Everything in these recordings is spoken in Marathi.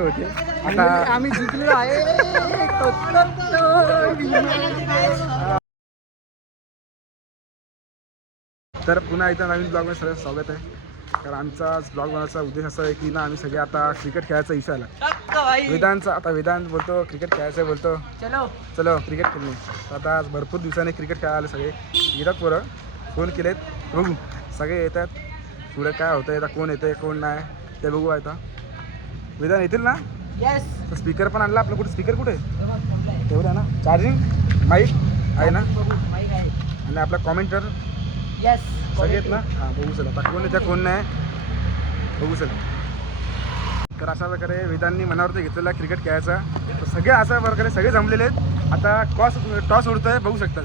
होते आता आम्ही जिंकलो आहे. तर पुन्हा एकदा नवीन ब्लॉगमध्ये सगळं स्वागत आहे. तर आमचा ब्लॉग बनवायचा उद्देश असा आहे की ना आम्ही सगळे आता क्रिकेट खेळायचा विषय आला. वेदांतचा आता वेदांत बोलतो क्रिकेट खेळायचं बोलतो चलो क्रिकेट खेळणे. तर आता भरपूर दिवसांनी क्रिकेट खेळायला सगळे येतात. पोरं फोन केलेत बघू सगळे येतात. पुढे काय होतं आता कोण येतं कोण नाही ते बघू. आता वेदांत येतील ना. तर स्पीकर पण आणला आपलं. कुठे स्पीकर कुठे तेवढं ना. चार्जिंग माईक आहे ना आणि आपला कॉमेंटर सगळेत ना. हां बघू चला आता कोण येतं कोण नाही बघू चला. तर अशा प्रकारे वेदांनी मनावरती घेतलेला क्रिकेट खेळायचा. तर सगळे अशा प्रकारे सगळे जमलेले आहेत. आता टॉस उडतोय बघू शकतात.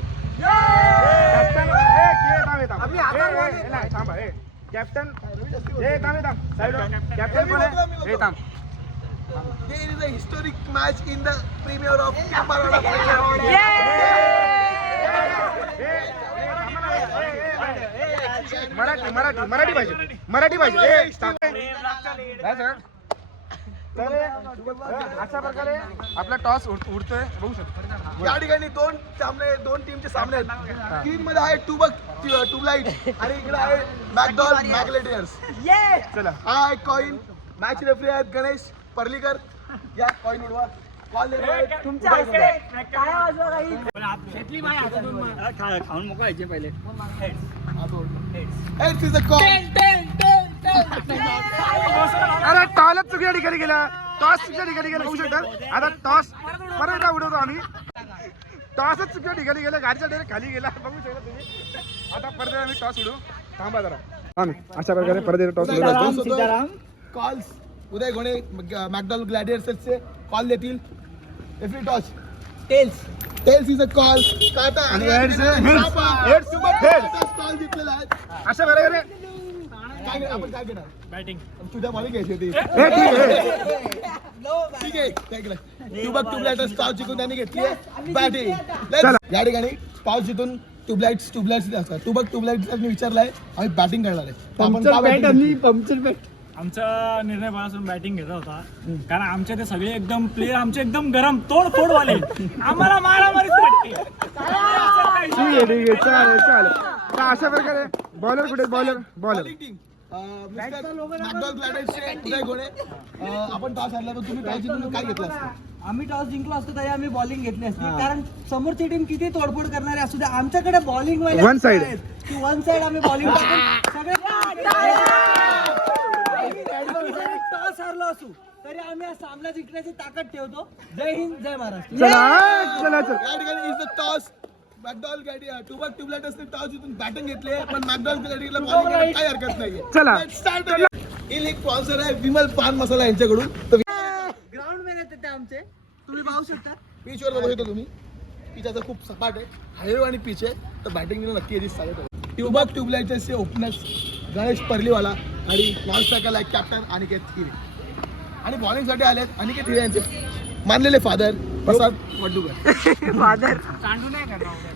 थांबा कॅप्टन कॅप्टन कोण आहे हे थांब. There is a historic match in the Premier of Camarada. Marathi पाहिजे. तर अशा प्रकारे आपला टॉस उडतोय बघू शकतो. या ठिकाणी दोन टीमचे सामने आहेत. ग्रीन मध्ये आहे ट्यूबलाइट आणि इकडे आहे मॅकडॉल मॅग्लेडियर्स. चला हा एक कॉइन. मॅच रेफरी आहेत गणेश पर्लीकर. या कॉइन उडवा. कॉल खाऊन मोकळा व्हायचे पहिले. अरे टॉसच चुकीच्या ठिकाणी गेला. टॉस चुकीच्या ठिकाणी गेला बघू शकतात. आता टॉस परत उडवतो आम्ही. टॉसच चुकीच्या ठिकाणी गेला. गाडीचा डायरेक्ट खाली गेला बघू शकता तुम्ही. आता परत आम्ही टॉस उडू. थांबा जरा आम्ही अशा प्रकारे परत टॉस उडवतो. कॉल्स उदय घोणे मॅकडॉल ग्लॅडियर्सचे कॉल देतील. Every toss tails is a call. आणि कॉल जिंकलेला आहे. अशा प्रकारे आपण काय घेणार बॅटिंग तुझ्या मला घ्यायची होती. ठीक आहे काय केलं. ट्यूबलाइट टॉस जिंकून त्यांनी घेतली बॅटिंग. या ठिकाणी टॉस जिंकून ट्यूबलाइट्स असतात. ट्यूबलाइट विचारलाय आम्ही बॅटिंग करणार आहे. आमचा निर्णय पासून बॅटिंग घेतला होता कारण आमचे ते सगळे एकदम प्लेयर आमचे एकदम गरम तोडफोड वाले. आम्हाला मारामारीच वाटते. चालेल. अशा प्रकारे बॉलर कुठे बॉलर मॅकडॉल ग्लॅडियर्सचे उदय घोणे. आपण टॉस हरला पण तुम्ही टॉस जिंकून काय घेतलं असतं. आम्ही टॉस जिंकलो असतो तरी आम्ही बॉलिंग घेतली असती. कारण समोरची टीम किती तोडफोड करणारी असू दे आमच्याकडे बॉलिंग वन साइड आम्ही बॉलिंग सगळे टॉस हरलो असू तरी आम्ही हा सामना जिंकण्याची ताकद ठेवतो. जय हिंद जय महाराष्ट्र. चला या ठिकाणी इज द टॉस. मॅकडॉल ट्यूबलाइटर्सने टॉस जिंकून बॅटिंग घेतली पण मॅकडॉल ग्लॅडियर्सला बॉलिंग करायला काही हरकत नाहीये. चला एक स्पॉन्सर आहे विमल पान मसाला यांच्याकडून. ग्राउंड मेन ते आमचे तुम्ही पाहू शकता. पिचवर बघू शकता तुम्ही. पिच आता खूप सपाट आहे. हायवे आणि पिच आहे तर बॅटिंगला नक्की याची चालत. ट्यूबलाइटर्सचे ओपनर्स गणेश पर्लीवाला आणि नॉन स्ट्रायकरला कॅप्टन अनिकेत हिरे आणि बॉलिंगसाठी आलेत अनिकेत हिरे यांचे मानलेले फादर प्रसाद वड्डूकर. फादर चांडू नाही करणार.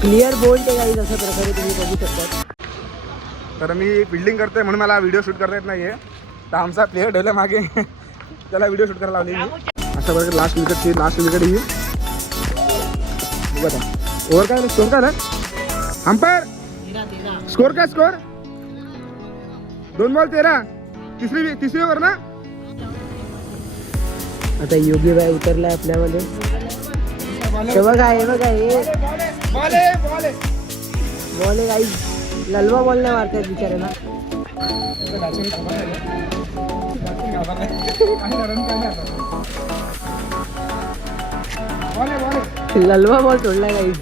क्लिअर बोल्ड आहे अशा प्रकारे तुम्ही बघू शकता. तर मी फिल्डिंग करतोय म्हणून मला व्हिडिओ शूट करता येत नाहीये. तर आमचा प्लेअर ठेवला मागे त्याला व्हिडिओ शूट करायला लावली. अशा प्रकारे लास्ट विकेट ही बघा. ओव्हर काय स्कोर काय अंपायर स्कोर काय स्कोर 2 बॉल 13. तिसरी ओव्हर ना. आता योगी बाई उतरलाय आपल्यामध्ये. हे बघा बॉल आहे गाईज. ललवा बॉल नाही मारतायत बिचाऱ्याला. बॅटिंग ललवा बॉल सोडला काही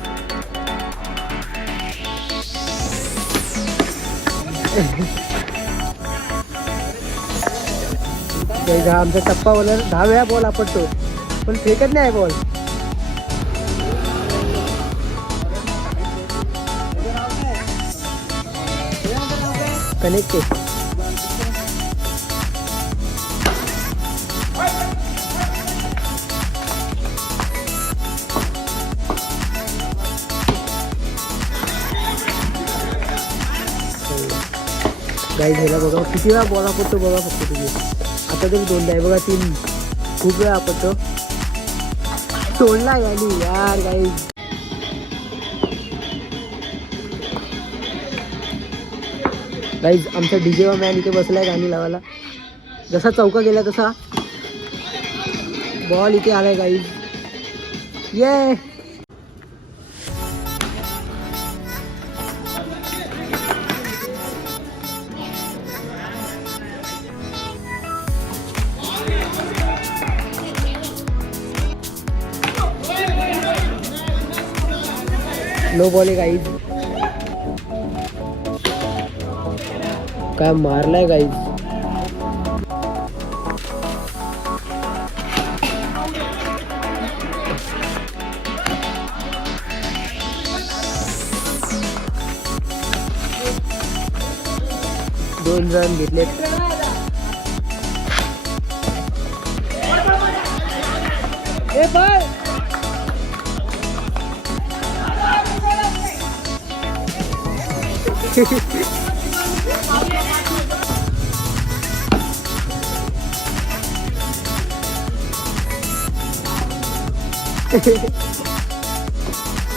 आमचा टप्पा बॉलर 10 वेळा बॉल आपटतो पण फेकत नाही बॉल. कनेक्टेड गाईज ह्याला बघा किती वेळा बॉल आपटतो बघा फक्त तुम्ही. आता तरी 2दा आहे बघा 3 खूप वेळा आपटतो. सोडला गाडी यार गाईज. गाईज आमचा डीजे मॅन इथे बसलाय गाणी लावायला. जसा चौका गेला तसा बॉल इथे आलाय गाईज. ये नो बॉल आहे गाईज. काय मारलाय गाईज. दोन रन घेतले.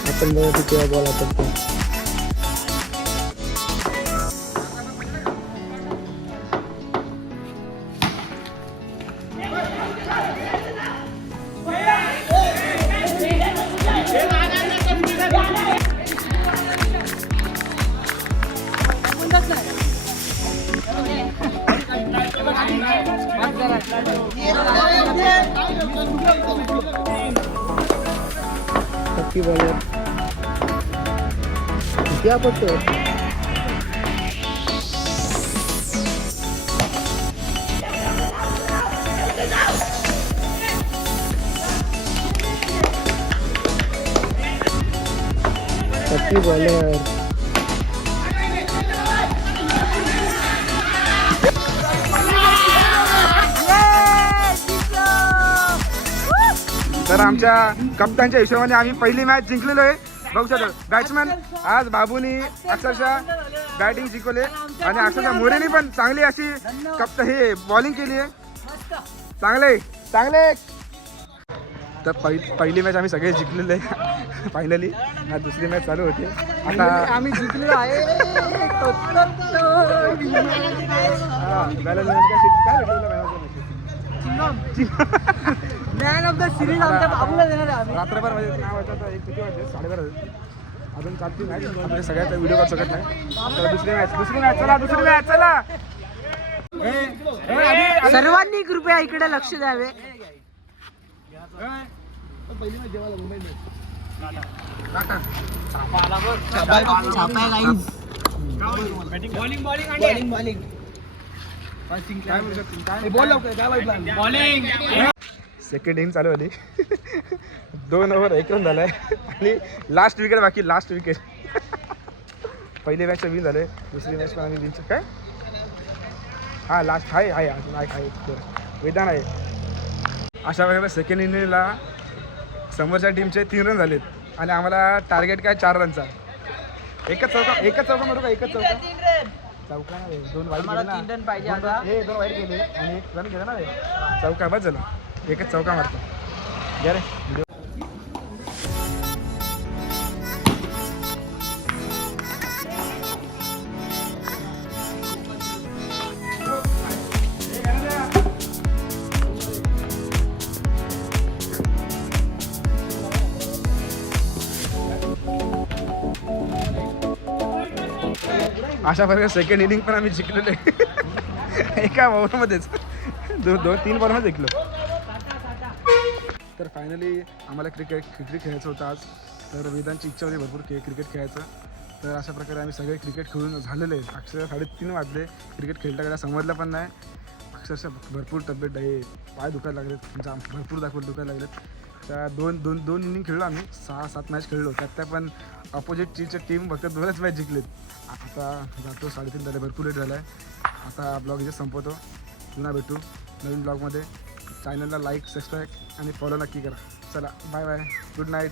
आपण बघा किती बॉल आपटतो. बॉलर किती आपटतो. बॉलर तर आमच्या कप्तानच्या हिशोबाने आम्ही पहिली मॅच जिंकलेलो आहे. बघू शकतो बॅट्समॅन आज बाबूनी अक्षरशः बॅटिंग जिंकवले आणि अक्षरशः मोरेनी पण चांगली अशी हे बॉलिंग केली आहे. चांगले चांगले. तर पहिली मॅच आम्ही सगळे जिंकलेले आहे फायनली. आज दुसरी मॅच चालू होती. आता आम्ही जिंकलो आहे. मॅन ऑफ द सिरीज आमच्या बाबूला देणार आहे आम्ही. रात्रभर म्हणजे नाव होतं तर किती वाजले 12:30 अजून चालती मॅच. म्हणजे सगळ्यात व्हिडिओ काढू शकत नाही. तर दुसरी मॅच चला दुसरी मॅच चला. सर्वांनी कृपया इकडे लक्ष द्यावे. सेकंड इनिंग चालू होती. 2 ओव्हर 1 रन झालाय आणि लास्ट विकेट बाकी. लास्ट विकेट पहिली मॅच विन झाले. दुसरी मॅच पण आम्ही विन. काय हा लास्ट आहे अजून आहे वेदान आहे. अशा प्रकारे सेकंड इनिंगला समोरच्या टीमचे 3 रन झालेत आणि आम्हाला टार्गेट काय 4 रनचा. एकच चौका मारू का. एकच चौका नाही 2 वाईट गेले ना. 3 रन पाहिजे. 2 वाईट गेले आणि 1 रन गेला ना. चौका बस झाला. एकच चौका मारतो. घ्या रे व्हिडिओ. अशा प्रकारे सेकंड इनिंग पण आम्ही जिंकलेलो आहे एका ओव्हरमध्येच 2-3 बॉलमध्ये जिंकलो. तर फायनली आम्हाला क्रिकेट खेळायचं होतं आज. तर वेदांची इच्छा होती भरपूर क्रिकेट खेळायचं. तर अशा प्रकारे आम्ही सगळे क्रिकेट खेळून झालेले आहेत. अक्षरशः 3:30 वाजले. क्रिकेट खेळता खेळता समजलं पण नाही. अक्षरशः भरपूर तब्येत आहे, पाय दुखायला लागलेत, भरपूर दुखायला लागलेत. त्या दोन इनिंग खेळलो आम्ही. 6-7 मॅच खेळलो. त्यात पण अपोजिट टीम फक्त 2च मॅच जिंकलेत. आता जातो 3:30 झाले, भरपूर लेट झाला आहे. आता ब्लॉग इथे संपवतो. पुन्हा भेटू नवीन ब्लॉगमध्ये. चॅनलला लाईक सबस्क्राईब आणि फॉलो नक्की करा. चला बाय बाय, गुड नाईट.